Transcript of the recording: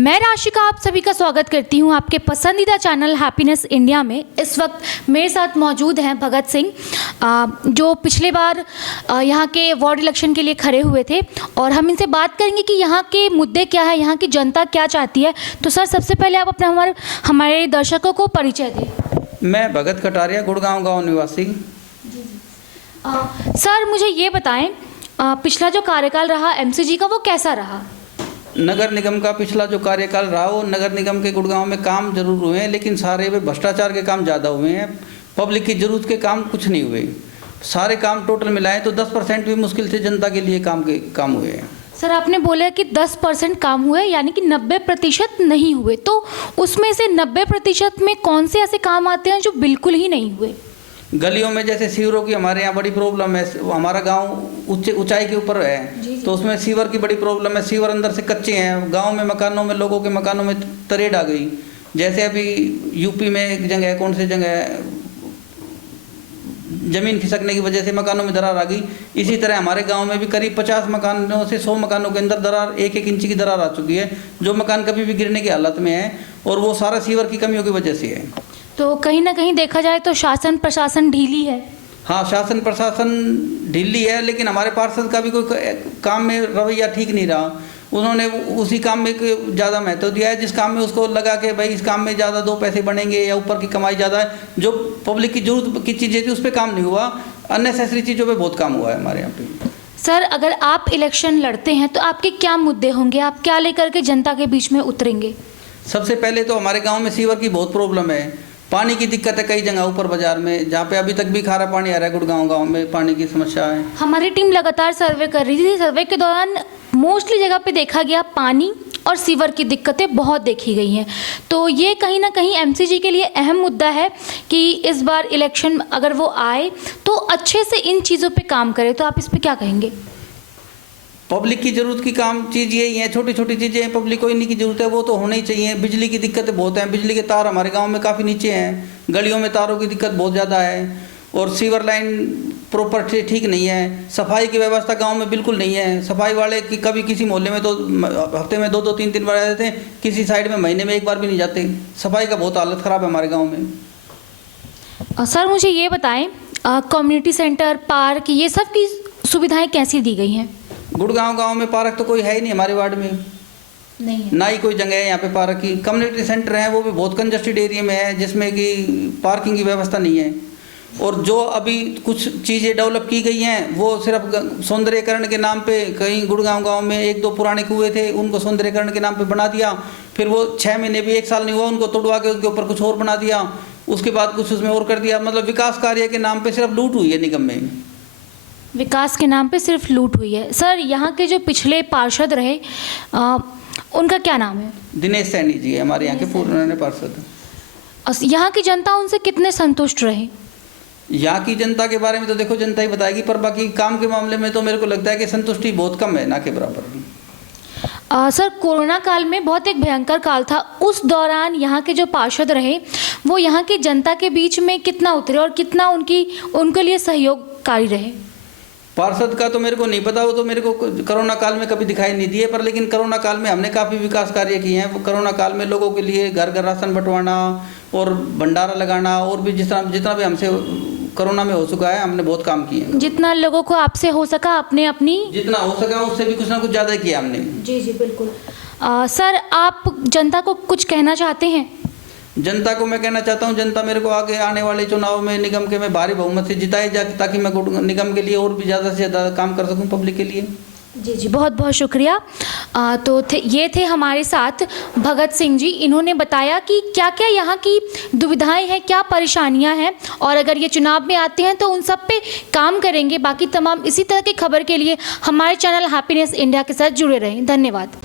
मैं राशिका आप सभी का स्वागत करती हूं आपके पसंदीदा चैनल हैप्पीनेस इंडिया में। इस वक्त मेरे साथ मौजूद हैं भगत सिंह, जो पिछले बार यहां के वार्ड इलेक्शन के लिए खड़े हुए थे और हम इनसे बात करेंगे कि यहां के मुद्दे क्या है, यहां की जनता क्या चाहती है। तो सर, सबसे पहले आप अपना हमारे दर्शकों को परिचय दें। मैं भगत कटारिया, गुड़गांव गांव निवासी। सर, मुझे ये बताएं, पिछला जो कार्यकाल रहा एमसीजी का वो कैसा रहा? नगर निगम का पिछला जो कार्यकाल रहा वो नगर निगम के गुड़गांव में काम जरूर हुए हैं, लेकिन सारे वे भ्रष्टाचार के काम ज़्यादा हुए हैं। पब्लिक की जरूरत के काम कुछ नहीं हुए। सारे काम टोटल मिलाएं तो 10% भी मुश्किल से जनता के लिए काम हुए हैं। सर, आपने बोला कि 10% काम हुए, यानी कि 90% नहीं हुए। तो उसमें से 90% में कौन से ऐसे काम आते हैं जो बिल्कुल ही नहीं हुए? गलियों में जैसे सीवरों की हमारे यहाँ बड़ी प्रॉब्लम है। हमारा गांव ऊंचाई के ऊपर है, तो उसमें सीवर की बड़ी प्रॉब्लम है। सीवर अंदर से कच्चे हैं। गांव में मकानों में, लोगों के मकानों में तरेड़ आ गई। जैसे अभी यूपी में एक जगह, कौन सी जगह, जमीन खिसकने की वजह से मकानों में दरार आ गई। इसी तरह हमारे गांव में भी करीब 50 मकानों से 100 मकानों के अंदर दरार 1-1 इंच की दरार आ चुकी है, जो मकान कभी भी गिरने की हालत में है, और वो सारा सीवर की कमियों की वजह से है। तो कहीं ना कहीं देखा जाए तो शासन प्रशासन ढीली है। हाँ, शासन प्रशासन ढीली है, लेकिन हमारे पार्षद का भी कोई काम में रवैया ठीक नहीं रहा। उन्होंने उसी काम में ज़्यादा महत्व दिया है जिस काम में उसको लगा कि भाई इस काम में ज़्यादा 2 पैसे बढ़ेंगे या ऊपर की कमाई ज़्यादा है। जो पब्लिक की जरूरत की चीज़ें थी उस पर काम नहीं हुआ। अननेसेसरी चीज़ों पे बहुत काम हुआ है हमारे यहाँ पे। सर, अगर आप इलेक्शन लड़ते हैं तो आपके क्या मुद्दे होंगे? आप क्या लेकर के जनता के बीच में उतरेंगे? सबसे पहले तो हमारे गाँव में सीवर की बहुत प्रॉब्लम है। पानी की दिक्कत है कई जगह ऊपर बाजार में, जहाँ पे अभी तक भी खारा पानी आ रहा है। गुड़गांव गांव में पानी की समस्या है। हमारी टीम लगातार सर्वे कर रही थी। सर्वे के दौरान मोस्टली जगह पे देखा गया पानी और सीवर की दिक्कतें बहुत देखी गई हैं। तो ये कहीं ना कहीं एमसीजी के लिए अहम मुद्दा है कि इस बार इलेक्शन अगर वो आए तो अच्छे से इन चीज़ों पे काम करे। तो आप इस पर क्या कहेंगे? पब्लिक की जरूरत की काम चीज़ यही है, छोटी छोटी चीज़ें हैं। पब्लिक को इन्हीं की जरूरत है, वो तो होना ही चाहिए। बिजली की दिक्कतें बहुत हैं। बिजली के तार हमारे गांव में काफ़ी नीचे हैं। गलियों में तारों की दिक्कत बहुत ज़्यादा है, और सीवर लाइन प्रॉपर से ठीक नहीं है। सफाई की व्यवस्था गांव में बिल्कुल नहीं है। सफाई वाले की कभी किसी मोहल्ले में तो हफ्ते में 2-2, 3-3 बार आ जाते हैं, किसी साइड में महीने में 1 बार भी नहीं जाते। सफाई का बहुत हालत ख़राब है हमारे गाँव में। सर, मुझे ये बताएं, कम्युनिटी सेंटर, पार्क, ये सब की सुविधाएँ कैसी दी गई हैं? गुड़गांव गांव में पार्क तो कोई है ही नहीं हमारे वार्ड में, नहीं है। ना ही कोई जगह है यहाँ पे पार्क की। कम्युनिटी सेंटर है वो भी बहुत कंजस्टेड एरिया में है, जिसमें कि पार्किंग की व्यवस्था नहीं है। और जो अभी कुछ चीज़ें डेवलप की गई हैं वो सिर्फ सौंदर्यकरण के नाम पे, कहीं गुड़गांव गांव में 1-2 पुराने कुएं थे, उनको सौंदर्यकरण के नाम पे बना दिया। फिर वो 6 महीने भी 1 साल नहीं हुआ, उनको तोड़वा के उसके ऊपर कुछ और बना दिया। उसके बाद कुछ उसमें और कर दिया। मतलब विकास कार्य के नाम पर सिर्फ लूट हुई है निगम में। विकास के नाम पे सिर्फ लूट हुई है। सर, यहाँ के जो पिछले पार्षद रहे उनका क्या नाम है? दिनेश सैनी जी है हमारे यहाँ के पूर्व पार्षद। यहाँ की जनता उनसे कितने संतुष्ट रहे? यहाँ की जनता के बारे में तो देखो जनता ही बताएगी, पर बाकी काम के मामले में तो मेरे को लगता है कि संतुष्टि बहुत कम है, ना के बराबर। सर, कोरोना काल में बहुत एक भयंकर काल था। उस दौरान यहाँ के जो पार्षद रहे वो यहाँ की जनता के बीच में कितना उतरे और कितना उनके लिए सहयोगकारी रहे? पार्षद का तो मेरे को नहीं पता, वो तो मेरे को कोरोना काल में कभी दिखाई नहीं दिए। पर लेकिन कोरोना काल में हमने काफ़ी विकास कार्य किए हैं। वो कोरोना काल में लोगों के लिए घर घर राशन बंटवाना और भंडारा लगाना, और भी जितना भी हमसे कोरोना में हो चुका है, हमने बहुत काम किए हैं। जितना लोगों को आपसे हो सका आपने अपनी जितना हो सका उससे भी कुछ ना कुछ ज़्यादा किया हमने। जी जी बिल्कुल। सर, आप जनता को कुछ कहना चाहते हैं? जनता को मैं कहना चाहता हूं, जनता मेरे को आगे आने वाले चुनाव में निगम के मैं भारी बहुमत से जिताई जा, ताकि मैं निगम के लिए और भी ज़्यादा से ज़्यादा काम कर सकूं पब्लिक के लिए। जी जी, बहुत बहुत शुक्रिया। तो ये थे हमारे साथ भगत सिंह जी। इन्होंने बताया कि क्या क्या यहाँ की दुविधाएं हैं, क्या परेशानियाँ हैं, और अगर ये चुनाव में आते हैं तो उन सब पे काम करेंगे। बाकी तमाम इसी तरह की खबर के लिए हमारे चैनल हैप्पीनेस इंडिया के साथ जुड़े रहें। धन्यवाद।